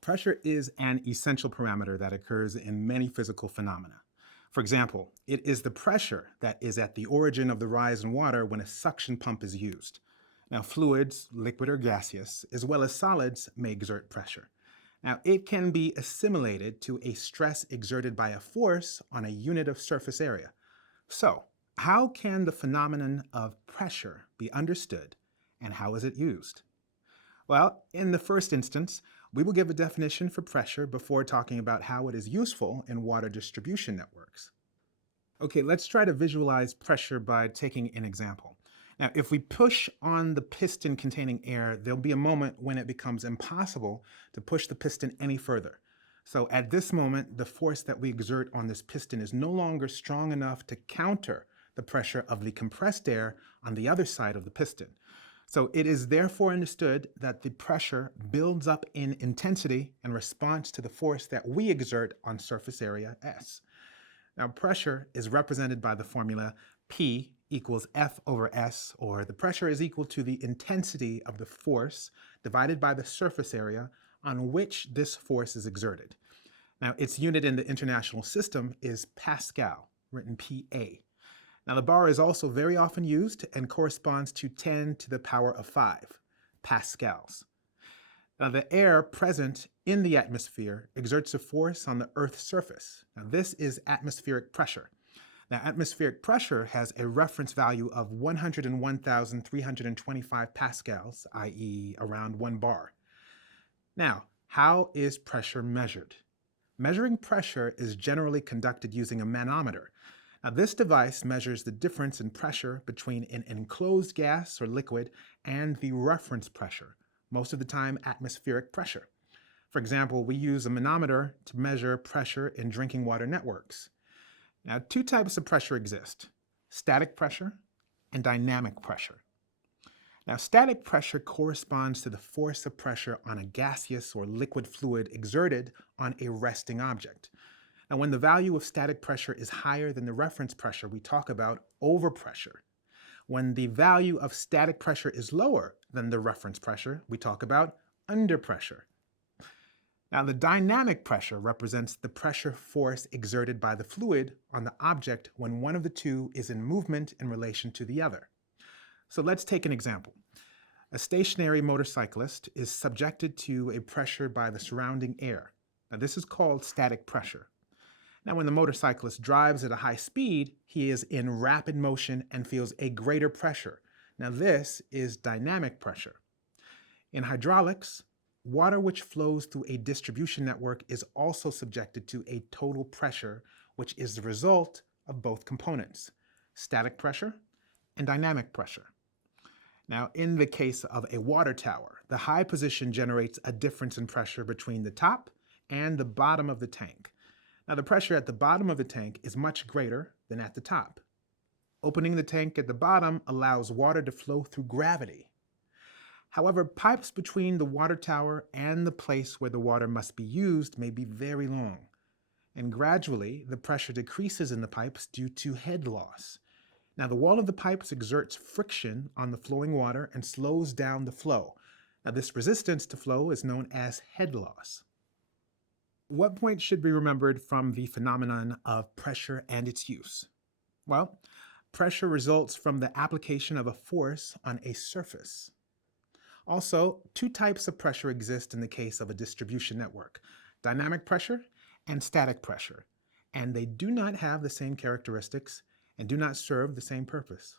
Pressure is an essential parameter that occurs in many physical phenomena. For example, it is the pressure that is at the origin of the rise in water when a suction pump is used. Now, fluids, liquid or gaseous, as well as solids, may exert pressure. Now, it can be assimilated to a stress exerted by a force on a unit of surface area. So, how can the phenomenon of pressure be understood and how is it used? Well, in the first instance, we will give a definition for pressure before talking about how it is useful in water distribution networks. Okay, let's try to visualize pressure by taking an example. Now, if we push on the piston containing air, there'll be a moment when it becomes impossible to push the piston any further. So at this moment, the force that we exert on this piston is no longer strong enough to counter the pressure of the compressed air on the other side of the piston. So it is therefore understood that the pressure builds up in intensity in response to the force that we exert on surface area S. Now, pressure is represented by the formula P equals F over S, or the pressure is equal to the intensity of the force divided by the surface area on which this force is exerted. Now, its unit in the international system is Pascal, written PA. Now, the bar is also very often used and corresponds to 10 to the power of 5 pascals. Now, the air present in the atmosphere exerts a force on the Earth's surface. Now, this is atmospheric pressure. Now, atmospheric pressure has a reference value of 101,325 pascals, i.e., around 1 bar. Now, how is pressure measured? Measuring pressure is generally conducted using a manometer. Now, this device measures the difference in pressure between an enclosed gas or liquid and the reference pressure, most of the time atmospheric pressure. For example, we use a manometer to measure pressure in drinking water networks. Now, two types of pressure exist: static pressure and dynamic pressure. Now, static pressure corresponds to the force of pressure on a gaseous or liquid fluid exerted on a resting object. Now, when the value of static pressure is higher than the reference pressure, we talk about overpressure. When the value of static pressure is lower than the reference pressure, we talk about underpressure. Now, the dynamic pressure represents the pressure force exerted by the fluid on the object when one of the two is in movement in relation to the other. So let's take an example. A stationary motorcyclist is subjected to a pressure by the surrounding air. Now, this is called static pressure. Now, when the motorcyclist drives at a high speed, he is in rapid motion and feels a greater pressure. Now, this is dynamic pressure. In hydraulics, water which flows through a distribution network is also subjected to a total pressure, which is the result of both components, static pressure and dynamic pressure. Now, in the case of a water tower, the high position generates a difference in pressure between the top and the bottom of the tank. Now, the pressure at the bottom of the tank is much greater than at the top. Opening the tank at the bottom allows water to flow through gravity. However, pipes between the water tower and the place where the water must be used may be very long, and gradually the pressure decreases in the pipes due to head loss. Now, the wall of the pipes exerts friction on the flowing water and slows down the flow. Now, this resistance to flow is known as head loss. What point should be remembered from the phenomenon of pressure and its use? Well, pressure results from the application of a force on a surface. Also, two types of pressure exist in the case of a distribution network: dynamic pressure and static pressure, and they do not have the same characteristics and do not serve the same purpose.